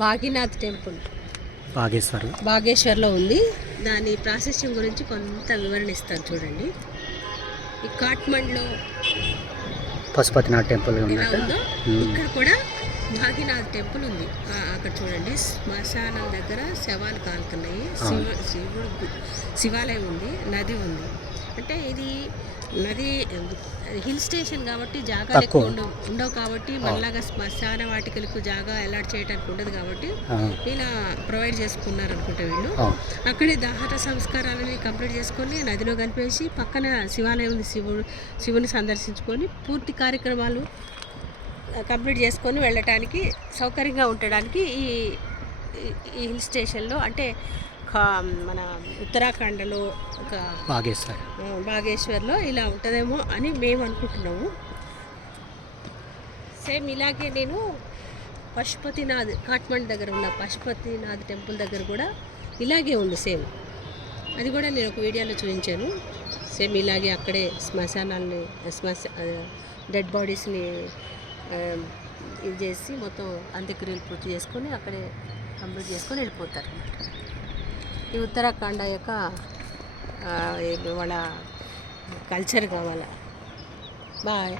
భాగీనాథ్ temple బాగేశ్వర్లో ఉంది. దాని ప్రాశస్త్యం గురించి కొంత వివరణ ఇస్తాను చూడండి. ఈ కాట్మండ్లో పశుపతినాథ్ టెంపుల్ ఎలా ఉందో ఇక్కడ కూడా భాగీనాథ్ టెంపుల్ ఉంది. అక్కడ చూడండి, శ్మశానం దగ్గర శవాలు కాలుతున్నాయి. శివాలయం ఉంది, నది ఉంది. అంటే ఇది నది హిల్ స్టేషన్ కాబట్టి జాగా ఎక్కువ ఉండవు కాబట్టి మనలాగా శ్మశాన వాటికలకు జాగా అలాట్ చేయడానికి ఉండదు కాబట్టి ఇలా ప్రొవైడ్ చేసుకున్నారు అనుకుంటా వీళ్ళు. అక్కడే దహన సంస్కారాలని కంప్లీట్ చేసుకొని నదిలో కలిపేసి పక్కన శివాలయం ఉంది, శివుని సందర్శించుకొని పూర్తి కార్యక్రమాలు కంప్లీట్ చేసుకొని వెళ్ళటానికి సౌకర్యంగా ఉండడానికి ఈ హిల్ స్టేషన్లో, అంటే మన ఉత్తరాఖండ్లో ఒక బాగేశ్వర్లో ఇలా ఉంటుందేమో అని మేము అనుకుంటున్నాము. సేమ్ ఇలాగే నేను పశుపతినాథ్ కాట్మండ్ దగ్గర ఉన్న పశుపతినాథ్ టెంపుల్ దగ్గర కూడా ఇలాగే ఉంది సేమ్. అది కూడా నేను ఒక వీడియోలో చూపించాను. సేమ్ ఇలాగే అక్కడే శ్మశానాన్ని డెడ్ బాడీస్ని ఇది చేసి మొత్తం అంత్యక్రియలు పూర్తి చేసుకొని అక్కడే కంప్లీట్ చేసుకొని వెళ్ళిపోతారు. ఈ ఉత్తరాఖండ్ యొక్క వాళ్ళ కల్చర్ కావాలా. బాయ్.